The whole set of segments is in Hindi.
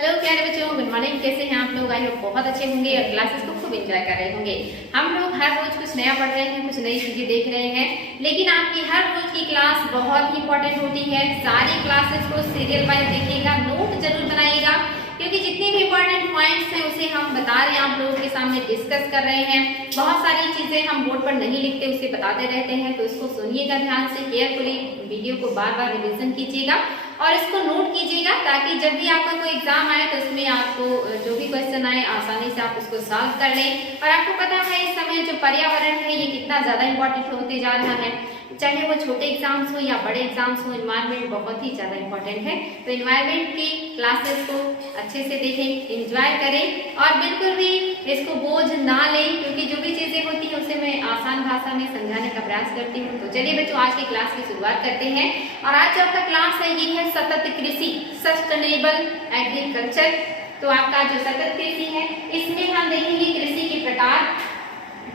हेलो प्यारे बच्चों, गुड मॉर्निंग। कैसे हैं आप लोग? आई होप बहुत अच्छे होंगे और क्लासेस को खूब एंजॉय कर रहे होंगे। हम लोग हर रोज कुछ नया पढ़ रहे हैं, कुछ नई चीजें देख रहे हैं, लेकिन आपकी हर रोज की क्लास बहुत ही इंपॉर्टेंट होती है। सारी क्लासेस को सीरियल वाइज देखिएगा, नोट जरूर बनाइएगा, क्योंकि जितने भी इंपॉर्टेंट पॉइंट्स हैं उसे हम बता रहे हैं, आप लोगों के सामने डिस्कस कर रहे हैं। बहुत सारी चीजें हम बोर्ड पर नहीं लिखते, उसे बताते रहते हैं, तो इसको सुनिएगा ध्यान से, केयरफुली वीडियो को बार बार रिविजन कीजिएगा और इसको नोट कीजिएगा, ताकि जब भी आपका कोई एग्जाम आए तो उसमें आपको जो भी क्वेश्चन आए आसानी से आप उसको सॉल्व कर लें। और आपको पता है इस समय जो पर्यावरण है ये कितना ज्यादा इंपॉर्टेंट होते जा रहा है, चाहे वो छोटे एग्जाम्स हो या बड़े एग्जाम्स हो, एनवायरनमेंट बहुत ही ज्यादा इंपॉर्टेंट है। तो एनवायरनमेंट की क्लासेस को अच्छे से देखें, एंजॉय करें और बिल्कुल भी इसको बोझ ना लें, क्योंकि जो भी चीजें होती है उसे मैं आसान भाषा में समझाने का प्रयास करती हूँ। तो चलिए बच्चों, आज की क्लास की शुरुआत करते हैं। और आज जो आपका क्लास है ये है सतत कृषि, सस्टेनेबल एग्रीकल्चर। तो आपका जो सतत कृषि है इसमें हम देखेंगे कृषि के प्रकार,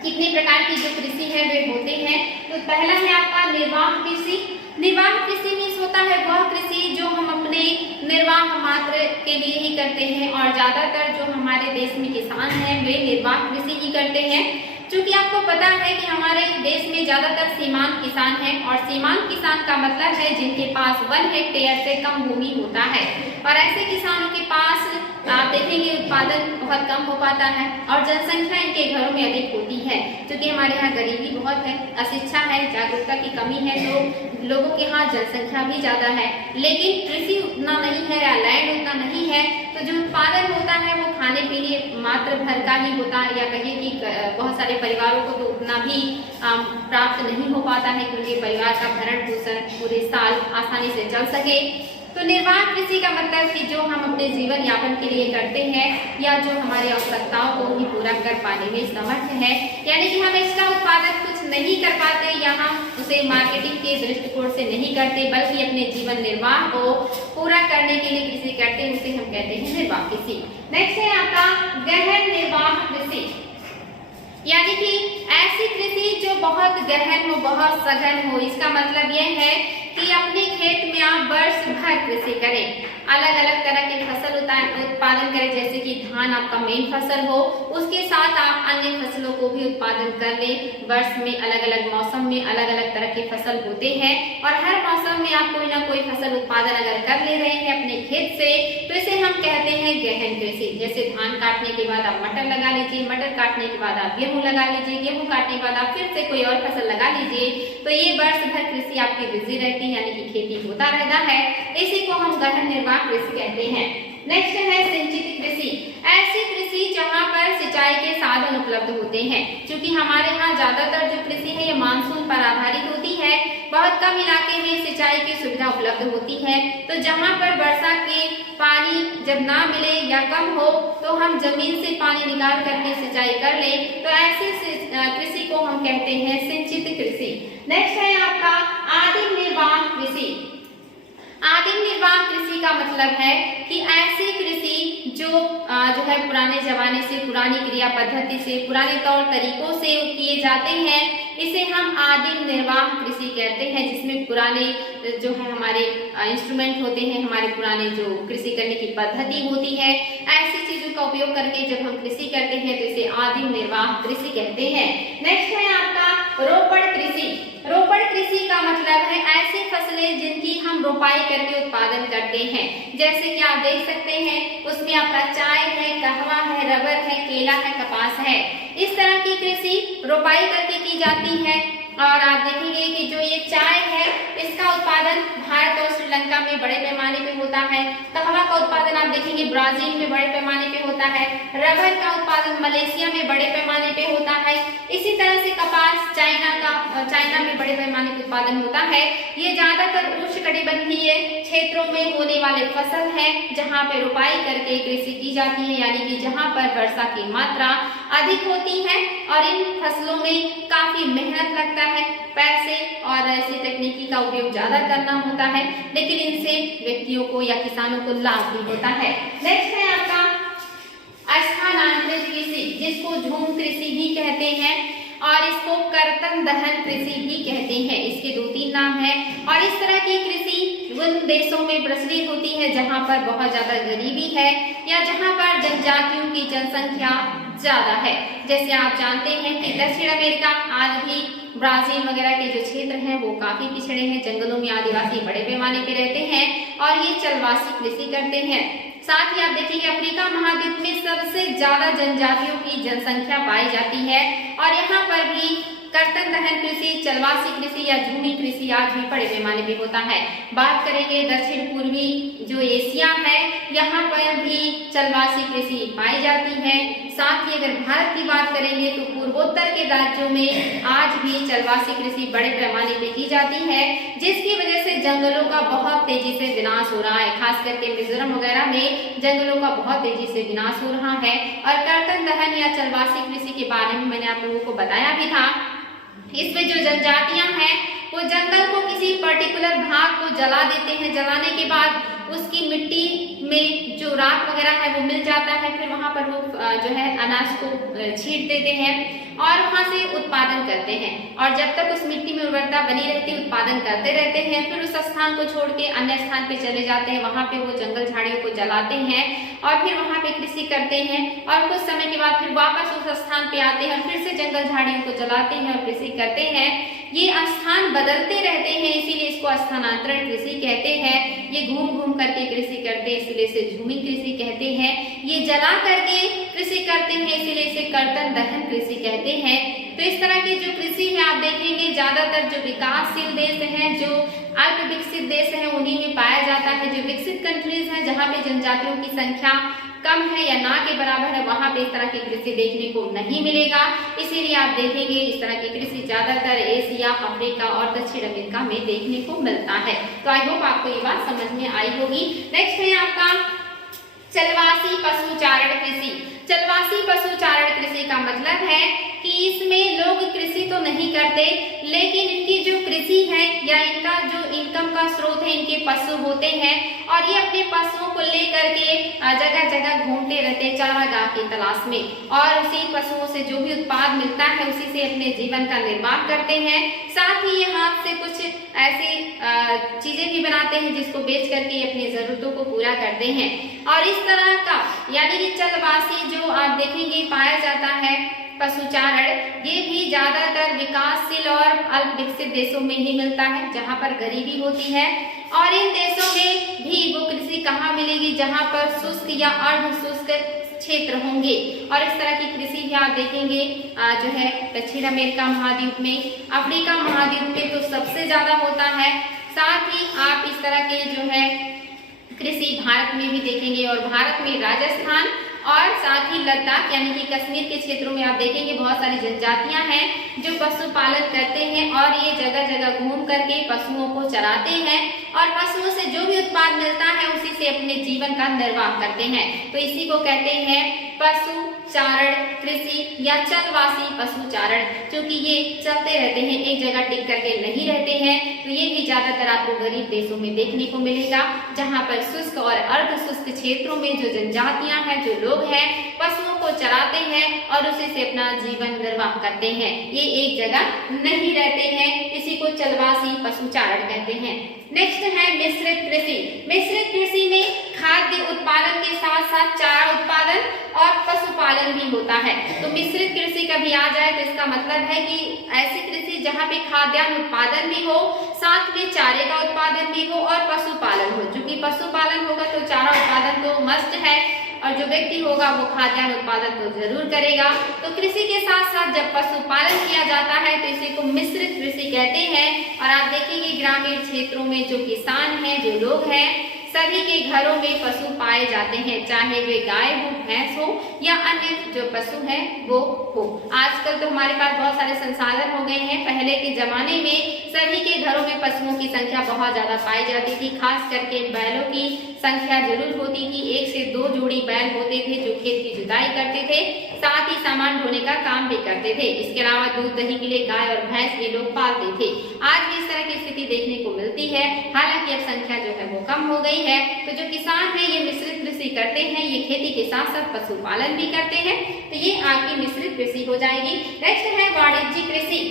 कितने प्रकार की जो कृषि है वे होते हैं। तो पहला है आपका निर्वाह कृषि। निर्वाह कृषि मीन्स होता है वह कृषि जो हम अपने निर्वाह मात्र के लिए ही करते हैं, और ज्यादातर जो हमारे देश में किसान हैं वे निर्वाह कृषि ही करते हैं। क्योंकि आपको पता है कि हमारे देश में ज्यादातर सीमांत किसान हैं, और सीमांत किसान का मतलब है जिनके पास 1 हेक्टेयर से कम भूमि होता है। और ऐसे किसानों के पास आप देखेंगे उत्पादन बहुत कम हो पाता है और जनसंख्या इनके घरों में अधिक होती है, क्योंकि हमारे यहाँ गरीबी बहुत है, अशिक्षा है, जागरूकता की कमी है, तो लोगों के यहाँ जनसंख्या भी ज्यादा है, लेकिन कृषि उतना नहीं है या लैंड उतना नहीं है। तो जो उत्पादन होता है वो खाने पीने मात्र भर का ही होता है, या कहिए कि बहुत सारे परिवारों को तो उतना भी प्राप्त नहीं हो पाता है, क्योंकि परिवार का भरण पोषण पूरे साल आसानी से चल सके। तो निर्वाह कृषि का मतलब कि जो हम अपने जीवन यापन के लिए करते हैं, या जो हमारी आवश्यकताओं को भी पूरा कर पाने में समर्थ है, यानी कि हम इसका उत्पादन कुछ नहीं कर पाते या हम उसे मार्केटिंग के दृष्टिकोण से नहीं करते, बल्कि अपने जीवन निर्वाह को पूरा करने के लिए कृषि करते हैं, उसे हम कहते हैं निर्वाह कृषि। नेक्स्ट है आपका गहन निर्वाह कृषि, यानी कि ऐसी कृषि जो बहुत गहन हो, बहुत सघन हो। इसका मतलब यह है कि अपने खेत में आप वर्ष भर कृषि करें, अलग अलग तरह के फसल उत्पादन करें, जैसे कि धान आपका मेन फसल हो, उसके साथ आप अन्य फसलों को भी उत्पादन कर लें। वर्ष में अलग अलग मौसम में अलग अलग तरह के फसल होते हैं, और हर मौसम में आप कोई ना कोई फसल उत्पादन अगर कर ले रहे हैं अपने खेत से, तो इसे हम कहते हैं गहन कृषि। जैसे धान काटने के बाद आप मटर लगा लीजिए, मटर काटने के बाद आप गेहूं लगा लीजिए, गेहूं काटने के बाद आप फिर से कोई और फसल लगा लीजिए, तो ये वर्ष भर कृषि आपकी बिजी रहती है, यानी कि खेती होता रहता है। इसी को हम गहन निर्वाह कृषि कहते हैं। नेक्स्ट है सिंचित कृषि। ऐसी कृषि जहाँ पर सिंचाई के साधन उपलब्ध होते हैं, क्योंकि हमारे यहाँ ज्यादातर जो कृषि है ये मानसून पर आधारित होती है, बहुत कम इलाके में सिंचाई की सुविधा उपलब्ध होती है। तो जहाँ पर वर्षा के पानी जब ना मिले या कम हो, तो हम जमीन से पानी निकाल करके सिंचाई कर ले, तो ऐसी कृषि को हम कहते हैं सिंचित कृषि। नेक्स्ट है आपका आदिम निर्वाह कृषि। आदिम निर्वाह कृषि का मतलब है कि ऐसी कृषि जो है पुराने जमाने से, पुरानी क्रिया पद्धति से, पुराने तौर तरीकों से किए जाते हैं, इसे हम आदिम निर्वाह कृषि कहते हैं, जिसमें पुराने जो है हमारे इंस्ट्रूमेंट होते हैं, हमारे पुराने जो कृषि करने की पद्धति होती है, ऐसी चीजों का उपयोग करके जब हम कृषि करते हैं तो इसे आदिम निर्वाह कृषि कहते हैं। नेक्स्ट है आपका रोपण कृषि। रोपण कृषि का मतलब है ऐसी फसलें जिनकी हम रोपाई करके उत्पादन करते हैं, जैसे कि आप देख सकते हैं उसमें आपका चाय है, कहवा है, रबर है, केला है, कपास है। इस तरह की कृषि रोपाई करके की जाती है। और आप देखेंगे कि जो ये चाय है इसका उत्पादन भारत और श्रीलंका में बड़े पैमाने पे होता है। कहवा का उत्पादन आप देखेंगे ब्राजील में बड़े पैमाने पे होता है। रबर का उत्पादन मलेशिया में बड़े पैमाने पे होता है। इसी तरह से कपास चाइना में बड़े पैमाने पे उत्पादन होता है। ये ज्यादातर उष्णकटिबंधीय क्षेत्रों में होने वाले फसल है, जहाँ पे रोपाई करके कृषि की जाती है, यानी कि जहाँ पर वर्षा की मात्रा अधिक होती है, और इन फसलों में काफी मेहनत लगता है, पैसे और ऐसी तकनीकी का उपयोग ज्यादा करना होता है, लेकिन इनसे व्यक्तियों को या किसानों को लाभ भी होता है। नेक्स्ट है आपका स्थानांतरित कृषि, जिसको झूम कृषि भी कहते हैं। और इसको कर्तन दहन कृषि भी कहते हैं। इसके 2-3 नाम हैं। और इस तरह की कृषि उन देशों में प्रचलित होती है जहां पर बहुत ज्यादा गरीबी है या जहां पर जनजातियों की जनसंख्या ज्यादा है। जैसे आप जानते हैं कि दक्षिण अमेरिका आज भी ब्राजील वगैरह के जो क्षेत्र हैं वो काफी पिछड़े हैं, जंगलों में आदिवासी बड़े पैमाने पे रहते हैं और ये चलवासी कृषि करते हैं। साथ ही आप देखेंगे अफ्रीका महाद्वीप में सबसे ज्यादा जनजातियों की जनसंख्या पाई जाती है और यहाँ पर भी कर्तन दहन कृषि, चलवासी कृषि या झूमी कृषि आज भी बड़े पैमाने पे होता है। बात करेंगे दक्षिण पूर्वी जो एशिया है यहाँ पर भी चलवासी कृषि पाई जाती है। साथ ही अगर भारत की बात करेंगे तो पूर्वोत्तर के राज्यों में आज भी चलवासी कृषि बड़े पैमाने पे की जाती है, जिसकी वजह से जंगलों का बहुत तेजी से विनाश हो रहा है। खास करके मिजोरम वगैरह में जंगलों का बहुत तेजी से विनाश हो रहा है। और कर्तन दहन या चलवासी कृषि के बारे में मैंने आप लोगों को बताया भी था। इसमें जो जनजातियां हैं वो जंगल को किसी पर्टिकुलर भाग को जला देते हैं, जलाने के बाद उसकी मिट्टी में जो राख वगैरह है वो मिल जाता है, फिर वहां पर वो जो है अनाज को छींट देते हैं और वहां से उत्पादन करते हैं। और जब तक उस मिट्टी में उर्वरता बनी रहती है उत्पादन करते रहते हैं, फिर उस स्थान को छोड़ के अन्य स्थान पे चले जाते हैं, वहां पे वो जंगल झाड़ियों को जलाते हैं और फिर वहां पे कृषि करते हैं और कुछ समय के बाद फिर वापस उस स्थान पे आते हैं, फिर से जंगल झाड़ियों को जलाते हैं और कृषि करते हैं। ये स्थान बदलते रहते हैं, इसीलिए इसको स्थानांतरण कृषि कहते हैं। ये घूम घूम करके कृषि करते हैं, इसलिए इसे झूमी कृषि कहते हैं। ये जला करके कृषि करते हैं, इसीलिए इसे कर्तन दहन कृषि कहते हैं। तो इस तरह की जो कृषि है आप देखेंगे ज्यादातर जो विकासशील देश हैं, जो अल्प विकसित देश हैं, उन्हीं में पाया जाता है। जो विकसित कंट्रीज हैं जहाँ पे जनजातियों की संख्या कम है या ना के बराबर है, वहां पे इस तरह की कृषि देखने को नहीं मिलेगा। इसीलिए आप देखेंगे इस तरह की कृषि ज्यादातर एशिया, अफ्रीका और दक्षिण अमेरिका में देखने को मिलता है। तो आई होप आपको ये बात समझ में आई होगी। नेक्स्ट है आपका चलवासी पशुचारण कृषि। चलवासी पशुचारण कृषि का मतलब है कि इसमें लोग कृषि तो नहीं करते, लेकिन इनकी जो कृषि है या इनका जो इनकम का स्रोत है इनके पशु होते हैं और ये अपने पशुओं को लेकर के जगह जगग घूमते रहते हैं चारागाह की तलाश में और उसी पशुओं से जो भी उत्पाद मिलता है उसी से अपने जीवन का निर्वाह करते हैं। साथ ही ये हाथ से कुछ ऐसी चीजें भी बनाते हैं जिसको बेच करके अपनी जरूरतों को पूरा करते हैं। और इस तरह का यानी कि चलवासी जो आप देखेंगे पाया जाता है पशुचारण, ये भी ज्यादातर विकासशील और अल्प विकसित देशों में ही मिलता है जहाँ पर गरीबी होती है। और इन देशों में भी वो कृषि कहाँ मिलेगी जहाँ पर शुष्क या अर्ध शुष्क क्षेत्र होंगे। और इस तरह की कृषि भी आप देखेंगे जो है दक्षिण अमेरिका महाद्वीप में, अफ्रीका महाद्वीप में तो सबसे ज्यादा होता है। साथ ही आप इस तरह के जो है कृषि भारत में भी देखेंगे और भारत में राजस्थान और साथ ही लद्दाख यानी कि कश्मीर के क्षेत्रों में आप देखेंगे बहुत सारी जनजातियां हैं जो पशुपालन करते हैं और ये जगह जगह घूम करके पशुओं को चराते हैं और पशुओं से जो भी उत्पाद मिलता है उसी से अपने जीवन का निर्वाह करते हैं। तो इसी को कहते हैं पशुचारण कृषि या चलवासी पशुचारण, क्योंकि ये चलते रहते हैं, एक जगह टिक करके नहीं रहते हैं। तो ये भी ज्यादातर आपको गरीब देशों में देखने को मिलेगा जहाँ पर शुष्क और अर्ध शुष्क क्षेत्रों में जो जनजातियां हैं, जो लोग हैं, पशुओं को चराते हैं और उसी से अपना जीवन निर्वाह करते हैं। ये एक जगह नहीं रहते हैं, इसी को चलवासी पशुचारण कहते हैं। नेक्स्ट है मिश्रित कृषि। मिश्रित कृषि में खाद्य उत्पादन के साथ साथ चारा उत्पादन और पशुपालन भी होता है। तो मिश्रित कृषि कभी आ जाए तो इसका मतलब है कि ऐसी कृषि जहाँ पे खाद्यान्न उत्पादन भी हो, साथ में चारे का उत्पादन भी हो और पशुपालन हो। चूंकि पशुपालन होगा तो चारा उत्पादन तो मस्ट है और जो व्यक्ति होगा वो खाद्यान्न उत्पादन तो जरूर करेगा। तो कृषि के साथ साथ जब पशुपालन किया जाता है तो इसी को मिश्रित कृषि कहते हैं। और आप देखेंगे ग्रामीण क्षेत्रों में जो किसान हैं, जो लोग हैं, सभी के घरों में पशु पाए जाते हैं, चाहे वे गाय हो, भैंस हो या अन्य जो पशु हैं वो हो। आजकल तो हमारे पास बहुत सारे संसाधन हो गए हैं। पहले के जमाने में सभी के घरों में पशुओं की संख्या बहुत ज्यादा पाई जाती थी। खास करके बैलों की संख्या जरूर होती थी। 1 से 2 जोड़ी बैल होते थे जो खेत की जुताई करते थे, साथ ही सामान ढोने का काम भी करते थे। इसके अलावा दूध दही के लिए गाय और भैंस भी लोग पालते थे। आज भी इस तरह की स्थिति देखने को मिलती है, हालांकि अब संख्या जो है वो कम हो गई है। तो जो किसान है ये मिश्रित कृषि करते हैं, ये खेती के साथ साथ पशुपालन भी करते हैं, तो ये आपकी मिश्रित कृषि हो जाएगी। नेक्स्ट है वाणिज्यिक कृषि।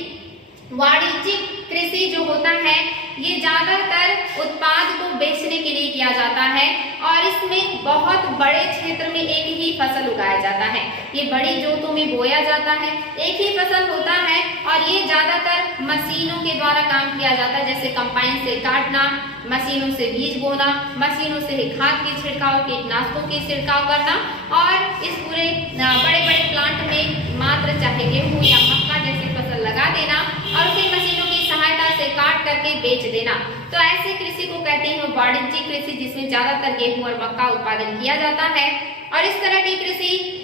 वाणिज्यिक कृषि जो होता है ये ज्यादातर उत्पाद को बेचने के लिए किया जाता है और इसमें बहुत बड़े क्षेत्र में एक ही फसल उगाया जाता है। ये बड़ी जोतों में बोया जाता है, एक ही फसल होता है और ये ज्यादातर मशीनों के द्वारा काम किया जाता है, जैसे कंबाइन से काटना, मशीनों से बीज बोना, मशीनों से खाद के छिड़काव, कीटनाशकों के छिड़काव करना और इस पूरे बड़े बड़े प्लांट में मात्र चाहे गेहूं या मक्का जैसी फसल लगा देना और उसे मशीनों की सहायता से काट करके बेच देना। तो ऐसे कृषि को कहते हैं वाणिज्यिक कृषि, जिसमें ज्यादातर गेहूं और मक्का उत्पादन किया जाता है। और इस तरह की कृषि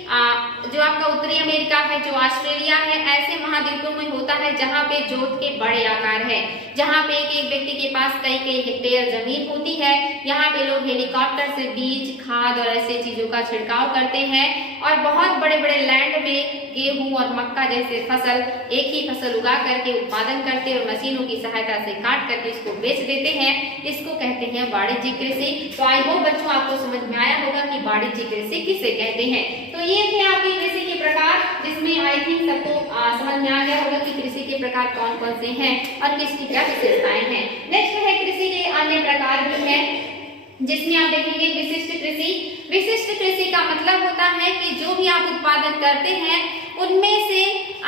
जो आपका उत्तरी अमेरिका है, जो ऑस्ट्रेलिया है, ऐसे महाद्वीपों में होता है जहाँ पे जोत के बड़े आकार है, जहाँ पे एक व्यक्ति के पास कई कई हेक्टेयर जमीन होती है। यहाँ पे लोग हेलीकॉप्टर से बीज, खाद और ऐसे चीजों का छिड़काव करते हैं और बहुत बड़े बड़े लैंड में गेहूं और मक्का जैसे फसल एक ही फसल उगा करके उत्पादन करते और मशीनों की सहायता से काट करके इसको बेच देते हैं। इसको कहते हैं वाणिज्यिक कृषि। तो आई होप बच्चों आपको समझ में आया होगा कि वाणिज्यिक कृषि किसे कहते हैं। तो ये थे आपके कृषि के प्रकार, जिसमें आई थिंक सबको समझ में आ गया होगा कि कृषि के प्रकार कौन कौन से हैं और किसकी क्या विशेषताएं हैं। नेक्स्ट है कृषि के अन्य प्रकार भी है, जिसमें आप देखेंगे विशिष्ट कृषि। विशिष्ट कृषि का मतलब होता है कि जो भी आप उत्पादन करते हैं उनमें से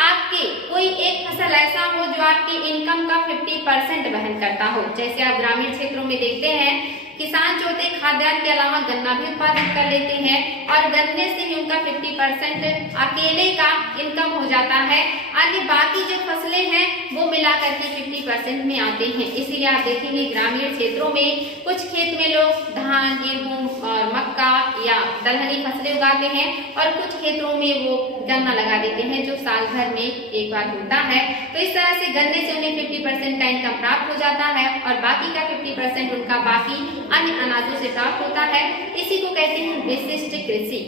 आपके कोई एक फसल ऐसा हो जो आपकी इनकम का 50% वहन करता हो। जैसे आप ग्रामीण क्षेत्रों में देखते हैं किसान जो होते खाद्यान्न के अलावा गन्ना भी उत्पादन कर लेते हैं और गन्ने से ही उनका 50% अकेले का इनकम हो जाता है। अन्य बाकी जो फसलें हैं वो मिलाकर के 50% में आते हैं। इसीलिए आप देखेंगे ग्रामीण क्षेत्रों में कुछ खेत में लोग धान, गेहूं और मक्का या दलहनी फसलें उगाते हैं और कुछ खेतों में वो गन्ना लगा देते हैं जो साल भर में एक बार होता है। तो इस तरह से गन्ने से उन्हें 50% का इनकम प्राप्त हो जाता है और बाकी का 50% उनका बाकी अन्य अनाजों से प्राप्त होता है। इसी को कहते हैं विशिष्ट कृषि।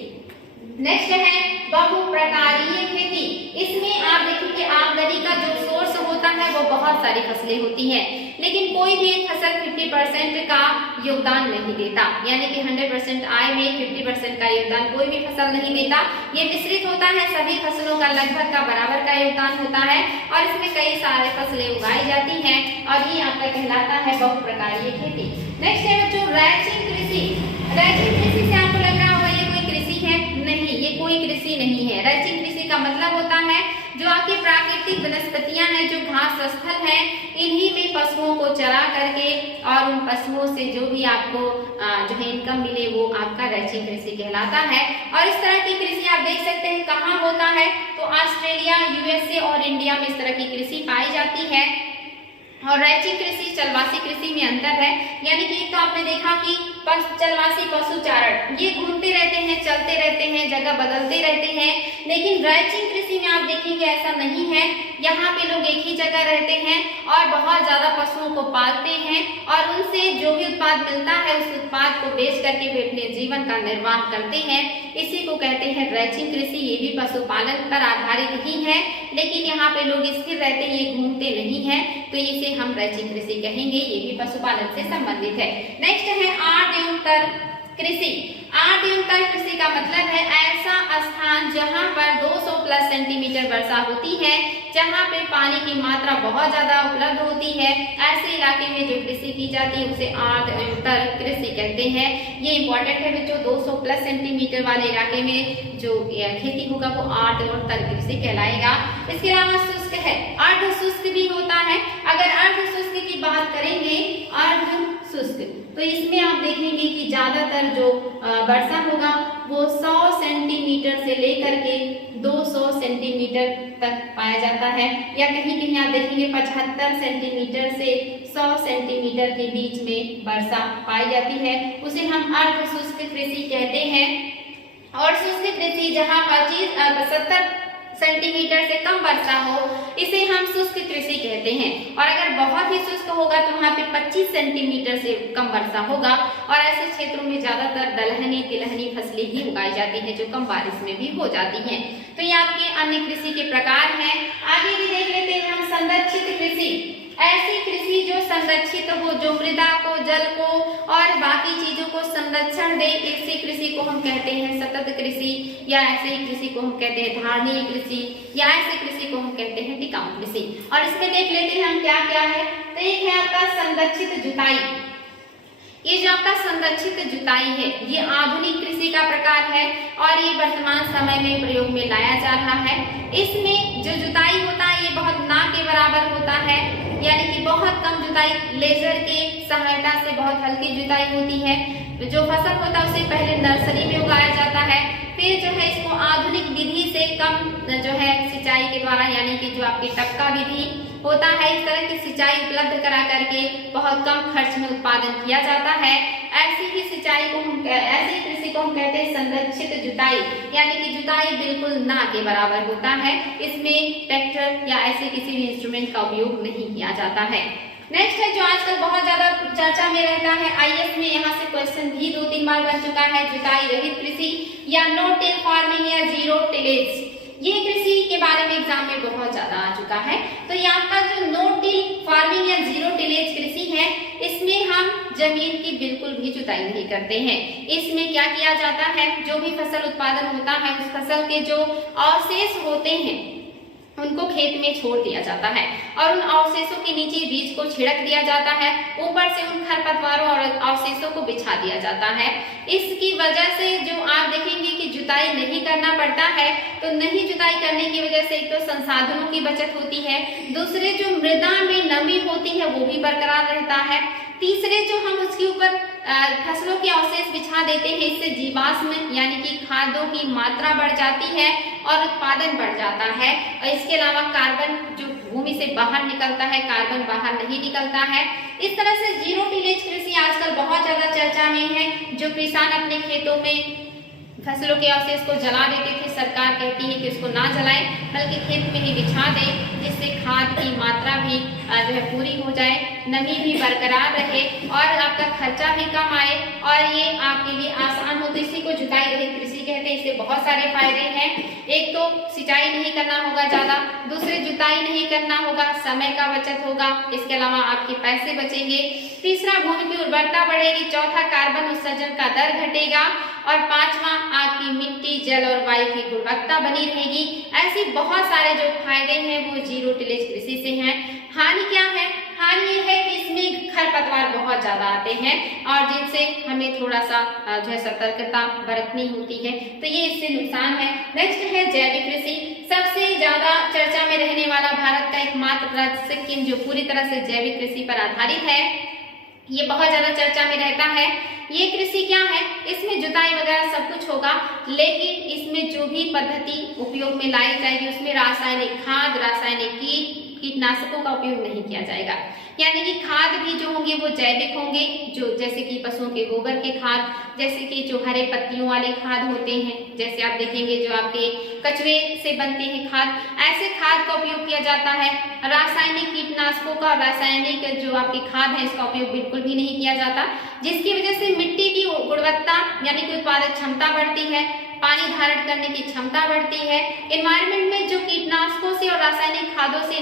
नेक्स्ट है बहुप्रकारीय खेती। इसमें आप देखेंगे आमदनी का जो सोर्स होता है वो बहुत सारी फसलें होती हैं, लेकिन कोई भी एक फसल 50% का योगदान नहीं देता, यानी कि 100% आय में 50% का योगदान कोई भी फसल नहीं देता। ये मिश्रित होता है, सभी फसलों का लगभग का बराबर का योगदान होता है और इसमें कई सारे फसलें उगाई जाती हैं और ये आपका कहलाता है बहुप्रकारीय खेती। नेक्स्ट है बच्चों रैचिंग कृषि। रैचिंग कृषि से आपको लग रहा होगा ये कोई कृषि है? नहीं, ये कोई कृषि नहीं है। रैचिंग कृषि का मतलब होता है जो आपकी प्राकृतिक वनस्पतियां हैं, जो घास स्थल है, इन्हीं में पशुओं को चरा करके और उन पशुओं से जो भी आपको जो है इनकम मिले वो आपका रैचिंग कृषि कहलाता है। और इस तरह की कृषि आप देख सकते हैं कहाँ होता है, तो ऑस्ट्रेलिया, यूएसए और इंडिया में इस तरह की कृषि पाई जाती है। और रैचिंग कृषि चलवासी कृषि में अंतर है, यानी कि तो आपने देखा कि चलवासी पशु चारण ये घूमते रहते हैं, चलते रहते हैं, जगह बदलते रहते हैं, लेकिन रैचिंग कृषि में आप देखेंगे ऐसा नहीं है। यहाँ पे लोग एक ही जगह रहते हैं और बहुत ज्यादा पशुओं को पालते हैं और उनसे जो भी उत्पाद मिलता है उस उत्पाद को बेच करके वे अपने जीवन का निर्वाह करते हैं। इसी को कहते हैं रैचिंग कृषि। ये भी पशुपालन पर आधारित ही है, लेकिन यहाँ पे लोग स्थिर रहते हैं, ये घूमते नहीं है, तो इसे हम रैचिंग कृषि कहेंगे। ये भी पशुपालन से संबंधित है। नेक्स्ट है आर्द्र कृषि। आर्द्र कृषि का मतलब है ऐसा स्थान जहां पर 200+ सेंटीमीटर वर्षा होती है, जहां पे पानी की मात्रा बहुत ज्यादा उपलब्ध होती है। ऐसे इलाके में जो कृषि की जाती है उसे आर्द्र कृषि कहते हैं। ये इंपॉर्टेंट है बच्चों, 200+ सेंटीमीटर वाले इलाके में जो खेती होगा वो आर्द्र कृषि कहलाएगा। इसके अलावा शुष्क है, अर्ध शुष्क भी होता है। अगर अर्ध शुष्क की बात करेंगे, अर्ध शुष्क, तो इसमें आप देखेंगे कि ज्यादातर जो वर्षा होगा वो 100 सेंटीमीटर से लेकर के 200 सेंटीमीटर तक पाया जाता है, या कहीं कहीं आप देखेंगे 75 सेंटीमीटर से 100 सेंटीमीटर के बीच में वर्षा पाई जाती है। उसे हम अर्ध शुष्क कृषि कहते हैं। और शुष्क कृषि जहाँ 70 सेंटीमीटर से कम वर्षा हो इसे हम शुष्क कृषि कहते हैं। और अगर बहुत ही शुष्क होगा तो वहाँ पे 25 सेंटीमीटर से कम वर्षा होगा और ऐसे क्षेत्रों में ज्यादातर दलहनी तिलहनी फसलें ही उगाई जाती हैं जो कम बारिश में भी हो जाती हैं। तो ये आपके अन्य कृषि के प्रकार हैं। आगे भी देख लेते हैं हम संरक्षित कृषि। ऐसी कृषि जो संरक्षित हो, जो मृदा को, जल को और बाकी चीजों को संरक्षण दे, ऐसी कृषि को हम कहते हैं सतत कृषि, या ऐसे ही कृषि को हम कहते हैं धारणीय कृषि, या ऐसे कृषि को हम कहते हैं टिकाऊ कृषि। और इसमें देख लेते हैं हम क्या क्या है। तो एक है आपका संरक्षित जुताई। ये जो आपका संरक्षित जुताई है, ये आधुनिक कृषि का प्रकार है और ये वर्तमान समय में प्रयोग में लाया जा रहा है। इसमें जो जुताई होता है ये बहुत ना के बराबर होता है, यानी कि बहुत कम जुताई, लेजर के सहायता से बहुत हल्की जुताई होती है। जो फसल होता है उसे पहले नर्सरी में उगाया जाता है, फिर जो है इसको आधुनिक विधि से कम जो है सिंचाई के द्वारा, यानी कि जो आपकी टपका विधि होता है, इस तरह की सिंचाई उपलब्ध करा करके बहुत कम खर्च में उत्पादन किया जाता है। ऐसी ही सिंचाई को हम, ऐसी कृषि को हम कहते हैं संरक्षित जुताई, यानी कि जुताई बिल्कुल ना के बराबर होता है। इसमें ट्रैक्टर या ऐसे किसी भी इंस्ट्रूमेंट का उपयोग नहीं किया जाता है। नेक्स्ट है जो आजकल बहुत ज्यादा चर्चा में रहता है, आईएएस में यहाँ से क्वेश्चन भी 2-3 बार बन चुका है, जुताई रहित कृषि या नो टिल फार्मिंग या जीरो टिलेज। ये कृषि के बारे में एग्जाम में बहुत ज्यादा आ चुका है। तो यहाँ का जो नो टिल फार्मिंग या जीरो टिलेज कृषि है, इसमें हम जमीन की बिल्कुल भी जुताई नहीं करते हैं। इसमें क्या किया जाता है, जो भी फसल उत्पादन होता है उस फसल के जो अवशेष होते हैं उनको खेत में छोड़ दिया जाता है और उन अवशेषों के नीचे बीज को छिड़क दिया जाता है, ऊपर से उन खरपतवारों और अवशेषों को बिछा दिया जाता है। इसकी वजह से जो आप देखेंगे कि जुताई नहीं करना पड़ता है, तो नहीं जुताई करने की वजह से एक तो संसाधनों की बचत होती है, दूसरे जो मृदा में नमी होती है वो भी बरकरार रहता है, तीसरे जो हम उसके ऊपर फसलों के अवशेष बिछा देते हैं, इससे जीवाश्म यानी कि खादों की मात्रा बढ़ जाती है और उत्पादन बढ़ जाता है। और इसके अलावा कार्बन जो भूमि से बाहर निकलता है, कार्बन बाहर नहीं निकलता है। इस तरह से जीरो टिलेज कृषि आजकल बहुत ज्यादा चर्चा में है। जो किसान अपने खेतों में फसलों के अवशेष को जला देते थे, सरकार कहती है कि उसको ना जलाएं, बल्कि खेत में ही बिछा दें, जिससे खाद की मात्रा भी जो है पूरी हो जाए, नमी भी बरकरार रहे और आपका खर्चा भी कम आए और ये आपके लिए आसान हो। तो इसी को जुताई रहित कृषि कहते हैं। इससे बहुत सारे फायदे हैं। एक तो सिंचाई नहीं करना होगा ज्यादा, दूसरे जुताई नहीं करना होगा, समय का बचत होगा, इसके अलावा आपके पैसे बचेंगे, तीसरा भूमि की उर्वरता बढ़ेगी, चौथा कार्बन उत्सर्जन का दर घटेगा और पांचवा आपकी मिट्टी, जल और वायु की गुणवत्ता बनी रहेगी। ऐसे बहुत सारे जो फायदे हैं वो जीरो टिलेज कृषि से हैं। हानि क्या है? हानि ये है कि इसमें खरपतवार बहुत ज्यादा आते हैं और जिनसे हमें थोड़ा सा जो है सतर्कता बरतनी होती है, तो ये इससे नुकसान है। नेक्स्ट है जैविक कृषि। सबसे ज्यादा चर्चा में रहने वाला भारत का एकमात्र राज्य सिक्किम, जो पूरी तरह से जैविक कृषि पर आधारित है। ये बहुत ज्यादा चर्चा में रहता है। ये कृषि क्या है? इसमें जुताई वगैरह सब कुछ होगा, लेकिन इसमें जो भी पद्धति उपयोग में लाई जाएगी उसमें रासायनिक खाद, रासायनिक कीटनाशकों का उपयोग नहीं किया जाएगा। यानी कि खाद भी जो होंगे वो जैविक होंगे, जो जैसे कि पशुओं के गोबर के खाद, जैसे कि जो हरे पत्तियों वाले खाद होते हैं, जैसे आप देखेंगे जो आपके कचरे से बनते हैं खाद, ऐसे खाद का उपयोग किया जाता है। रासायनिक कीटनाशकों का, रासायनिक जो आपकी खाद है इसका उपयोग बिल्कुल भी नहीं किया जाता, जिसकी वजह से मिट्टी की गुणवत्ता यानी कि उत्पादक क्षमता बढ़ती है, पानी धारण करने की क्षमता बढ़ती है। एनवायरनमेंट में जो कीटनाशकों से और रासायनिक खादों से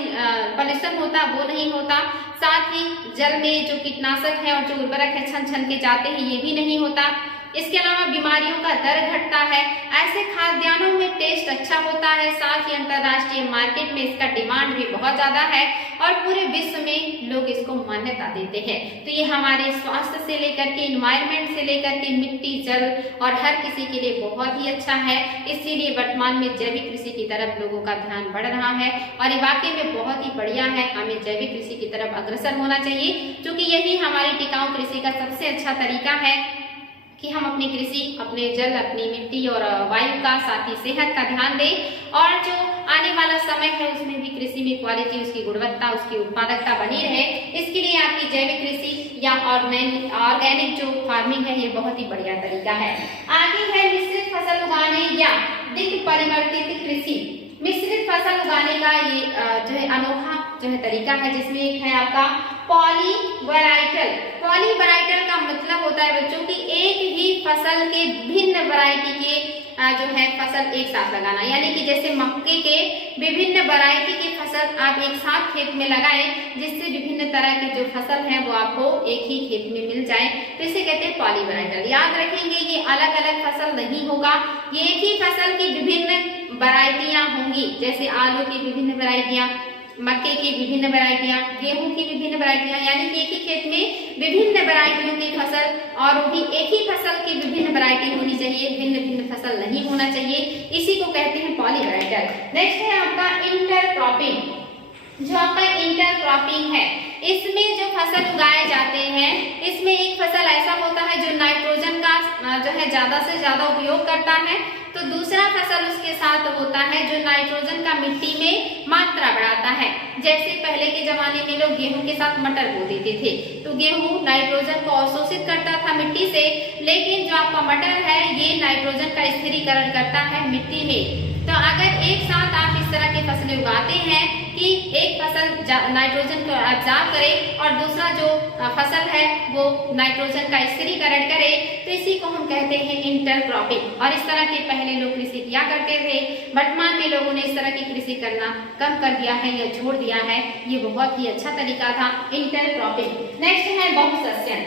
पॉल्यूशन होता वो नहीं होता, साथ ही जल में जो कीटनाशक है और जो उर्वरक है छन छन के जाते हैं ये भी नहीं होता। इसके अलावा बीमारियों का दर घटता है। ऐसे खाद्यान्नों में टेस्ट अच्छा होता है, साथ ही अंतर्राष्ट्रीय मार्केट में इसका डिमांड भी बहुत ज्यादा है और पूरे विश्व में लोग इसको मान्यता देते हैं। तो ये हमारे स्वास्थ्य से लेकर के, एनवायरनमेंट से लेकर के, मिट्टी, जल और हर किसी के लिए बहुत ही अच्छा है। इसीलिए वर्तमान में जैविक कृषि की तरफ लोगों का ध्यान बढ़ रहा है और ये वाकई में बहुत ही बढ़िया है। हमें जैविक कृषि की तरफ अग्रसर होना चाहिए, क्योंकि यही हमारी टिकाऊ कृषि का सबसे अच्छा तरीका है कि हम अपनी कृषि, अपने जल, अपनी मिट्टी और वायु का, साथ ही सेहत का ध्यान दें और जो आने वाला समय है उसमें भी कृषि में क्वालिटी, उसकी गुणवत्ता, उसकी उत्पादकता बनी रहे। इसके लिए आपकी जैविक कृषि या ऑर्गेनिक जो फार्मिंग है ये बहुत ही बढ़िया तरीका है। आगे है मिश्रित फसल उगाने या दिक् परिवर्तित कृषि। मिश्रित फसल उगाने का ये जो है अनोखा जो है तरीका है, जिसमें एक है आपका पॉलीवैराइटल। पॉलीवैराइटल का मतलब होता है बच्चों की एक ही फसल के भिन्न वैरायटी के जो है फसल एक साथ लगाना, यानी कि जैसे मक्के के विभिन्न वैरायटी की फसल आप एक साथ खेत में लगाएं, जिससे विभिन्न तरह की जो फसल है वो आपको एक ही खेत में मिल जाए, तो इसे कहते हैं पॉलीवैराइटल। याद रखेंगे ये अलग अलग फसल नहीं होगा, ये एक ही फसल की विभिन्न वैरायटियां होंगी, जैसे आलू की विभिन्न वैरायटियां, मक्के की विभिन्न वैरायटियां, गेहूं की विभिन्न वैरायटियां, यानी कि एक ही खेत में विभिन्न वैरायटियों की फसल, और वो भी एक ही फसल की विभिन्न वैरायटी होनी चाहिए, भिन्न भिन्न फसल नहीं होना चाहिए, इसी को कहते हैं पॉलीवैराइटल। नेक्स्ट है आपका इंटरक्रॉपिंग। जो आपका इंटरक्रॉपिंग है, इसमें जो फसल उगाए जाते हैं, इसमें एक फसल ऐसा होता है जो नाइट्रोजन का जो है ज्यादा से ज्यादा उपयोग करता है, तो दूसरा फसल उसके साथ होता है जो नाइट्रोजन का मिट्टी में मात्रा बढ़ाता है। जैसे पहले के जमाने में लोग गेहूं के साथ मटर बो देते थे, तो गेहूं नाइट्रोजन को अवशोषित करता था मिट्टी से, लेकिन जो आपका मटर है ये नाइट्रोजन का स्थिरीकरण करता है मिट्टी में। तो अगर एक साथ आप इस तरह की फसलें उगाते हैं कि एक फसल नाइट्रोजन को एब्जॉर्ब करे और दूसरा जो फसल है वो नाइट्रोजन का स्थिरीकरण करे, तो इसी को हम कहते हैं इंटरक्रॉपिंग। और इस तरह के पहले लोग कृषि किया करते थे, वर्तमान में लोगों ने इस तरह की कृषि करना कम कर दिया है या छोड़ दिया है, ये बहुत ही अच्छा तरीका था इंटरक्रॉपिंग। नेक्स्ट है बहुसस्यन।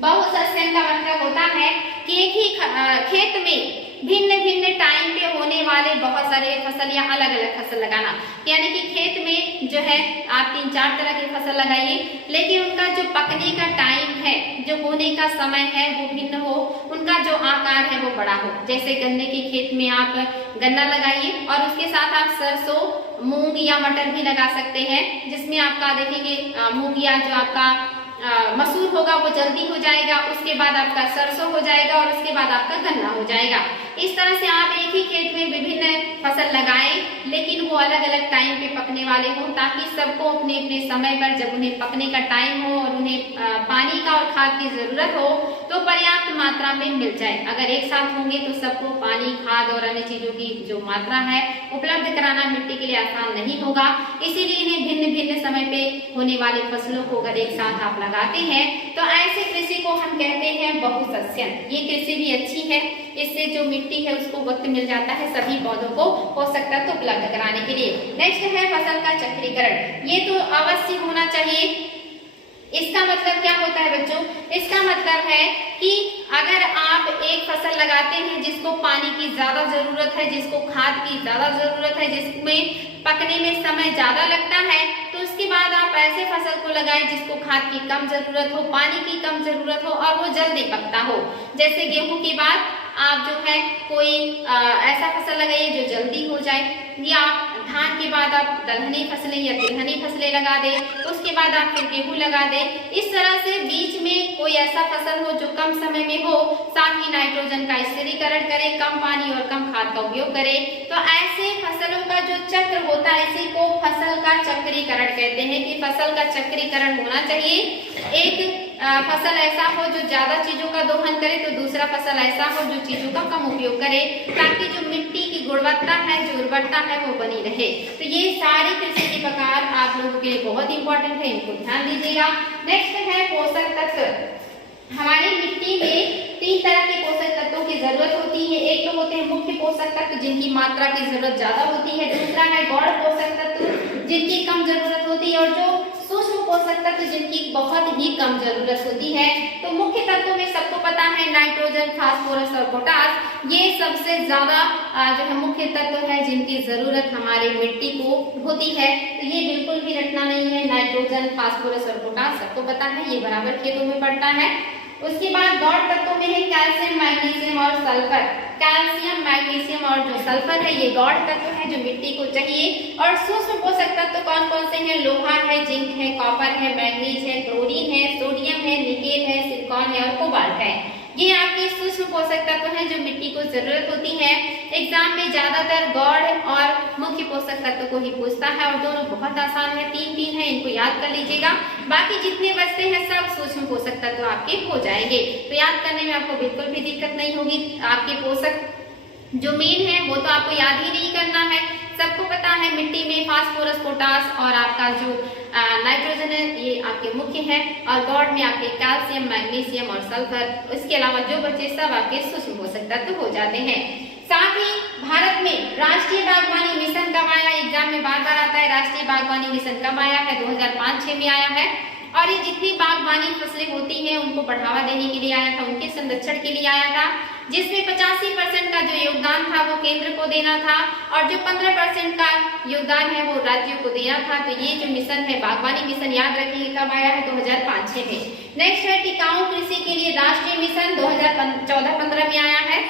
बहुसस्यन का मतलब होता है कि एक ही खेत में भिन्न भिन्न टाइम पे होने वाले बहुत सारे फसल या अलग अलग फसल लगाना, यानी कि खेत में जो है आप 3-4 तरह की फसल लगाइए, लेकिन उनका जो पकने का टाइम है, जो होने का समय है वो भिन्न हो, उनका जो आकार है वो बड़ा हो। जैसे गन्ने के खेत में आप गन्ना लगाइए और उसके साथ आप सरसों, मूंग या मटर भी लगा सकते हैं, जिसमें आपका देखेंगे मूंग या जो आपका मसूर होगा वो जल्दी हो जाएगा, उसके बाद आपका सरसों हो जाएगा और उसके बाद आपका गन्ना हो जाएगा। इस तरह से आप एक ही खेत में विभिन्न फसल लगाएं, लेकिन वो अलग अलग टाइम पे पकने वाले हों, ताकि सबको अपने अपने समय पर जब उन्हें पकने का टाइम हो और उन्हें पानी का और खाद की जरूरत हो तो पर्याप्त मात्रा में मिल जाए। अगर एक साथ होंगे तो सबको पानी, खाद और अन्य चीजों की जो मात्रा है उपलब्ध कराना मिट्टी के लिए आसान नहीं होगा, इसीलिए इन्हें भिन्न भिन्न समय पे होने वाली फसलों को अगर एक साथ आप लगाते हैं तो ऐसे कृषि को हम कहते हैं बहुसस्यन। ये कृषि भी अच्छी है, इससे जो मिट्टी है उसको वक्त मिल जाता है सभी पौधों को पोषक तत्व उपलब्ध कराने के लिए। नेक्स्ट है फसल का चक्रीकरण। ये तो अवश्य होना चाहिए। इसका मतलब क्या होता है बच्चों? इसका मतलब है कि अगर आप एक फसल लगाते हैं जिसको पानी की ज्यादा जरूरत है, जिसको खाद की ज्यादा जरूरत है, जिसमें पकने में समय ज्यादा लगता है, तो उसके बाद आप ऐसे फसल को लगाएं जिसको खाद की कम जरूरत हो, पानी की कम जरूरत हो और वो जल्दी पकता हो। जैसे गेहूं के बाद आप जो है कोई ऐसा फसल लगाइए जो जल्दी हो जाए, या धान के बाद आप दलहनी फसलें या तिलहनी फसलें लगा दें, उसके बाद आप फिर गेहूं लगा दें। इस तरह से बीच में कोई ऐसा फसल हो जो कम समय में हो, साथ ही नाइट्रोजन का स्थिरीकरण करे, कम पानी और कम खाद का उपयोग करे। तो ऐसे फसलों का जो चक्र होता है इसी को फसल का चक्रीकरण कहते हैं, कि फसल का चक्रीकरण होना चाहिए। एक फसल ऐसा हो जो ज्यादा चीजों का दोहन करे, तो दूसरा फसल ऐसा हो जो चीजों का कम उपयोग करे, ताकि जो मिट्टी की गुणवत्ता है, जो उर्वरता है वो बनी रहे। तो ये सारी कृषि के प्रकार आप लोगों के लिए बहुत इंपॉर्टेंट है, इनको ध्यान दीजिएगा। नेक्स्ट है पोषक तत्व। हमारी मिट्टी में 3 तरह के पोषक तत्वों की जरूरत होती है। एक तो होते हैं मुख्य पोषक तत्व जिनकी मात्रा की जरूरत ज्यादा होती है, दूसरा है गौण पोषक तत्व जिनकी कम जरूरत होती है, और जो सूक्ष्म पोषक तत्व जिनकी बहुत ही कम जरूरत होती है। तो मुख्य तत्वों में सबको पता है नाइट्रोजन, फास्फोरस और पोटास, ये सबसे ज्यादा जो है मुख्य तत्व है जिनकी जरूरत हमारे मिट्टी को होती है। तो ये बिल्कुल भी रटना नहीं है, नाइट्रोजन, फास्फोरस और पोटास सबको पता है, ये बराबर खेतों में पड़ता है। उसके बाद गौण तत्वों में है कैल्शियम, मैग्नीशियम और सल्फर। कैल्शियम, मैग्नीशियम और जो सल्फर है ये गौण तत्व है जो मिट्टी को चाहिए। और सूक्ष्म पोषक तत्व कौन कौन से हैं? लोहा है, जिंक है, कॉपर है, मैग्नीज है, क्लोरीन है, सोडियम है, निकेल है, सिलिकॉन है और कोबाल्ट है। ये आपके सूक्ष्म पोषक तत्व हैं जो मिट्टी को जरूरत होती है। एग्जाम में ज्यादातर गौण और मुख्य पोषक तत्व को ही पूछता है, और दोनों बहुत आसान है, 3 है, इनको याद कर लीजिएगा। बाकी जितने बचते हैं सब सूक्ष्म पोषक तत्व आपके हो जाएंगे, तो याद करने में आपको बिल्कुल भी दिक्कत नहीं होगी। आपके पोषक जो मेन है वो तो आपको याद ही नहीं करना है, सबको पता है मिट्टी में फास्फोरस, पोटास और आपका जो नाइट्रोजन है ये आपके मुख्य है, और गॉड में आपके कैल्शियम, मैग्नीशियम और सल्फर। इसके अलावा जो बचे सब आपके सूक्ष्म पोषक तत्व हो जाते हैं। साथ ही भारत में राष्ट्रीय बागवानी मिशन कब आया, एग्जाम में बार बार आता है राष्ट्रीय बागवानी मिशन कब आया है, 2005-6 में आया है। और ये जितनी बागवानी फसलें होती हैं उनको बढ़ावा देने के लिए आया था, उनके संरक्षण के लिए आया था, जिसमें 85% का जो योगदान था वो केंद्र को देना था और जो 15% का योगदान है वो राज्यों को देना था। तो ये जो मिशन है बागवानी मिशन, याद रखिए कब आया है, 2005-6 में। नेक्स्ट है टिकाऊ कृषि के लिए राष्ट्रीय मिशन, 2014-15 में आया है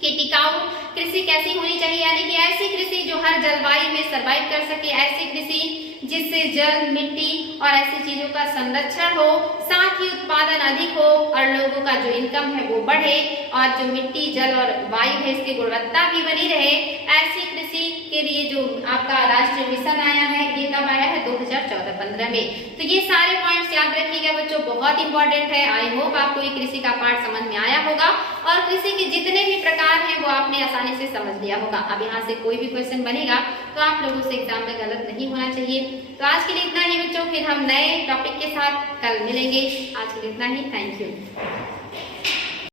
कि टिकाऊ कृषि कैसी होनी चाहिए, यानी कि ऐसी कृषि जो हर जलवायु में सर्वाइव कर सके, ऐसी कृषि जिससे जल, मिट्टी और ऐसी चीजों का संरक्षण हो, साथ ही उत्पादन अधिक हो और लोगों का जो इनकम है वो बढ़े और जो मिट्टी, जल और वायु है इसकी गुणवत्ता भी बनी रहे। ऐसी कृषि के लिए जो आपका राष्ट्रीय मिशन आया है ये कब आया है, 2014-15 में। तो ये सारे पॉइंट्स याद रखिएगा बच्चों, बहुत इंपॉर्टेंट है। आई होप आपको ये कृषि का पार्ट समझ में आया होगा और कृषि के जितने भी प्रकार हैं वो आपने आसानी से समझ लिया होगा। अब यहाँ से कोई भी क्वेश्चन बनेगा तो आप लोगों से एग्जाम में गलत नहीं होना चाहिए। तो आज के लिए इतना ही बच्चों, फिर हम नए टॉपिक के साथ कल मिलेंगे। आज के लिए इतना ही, थैंक यू।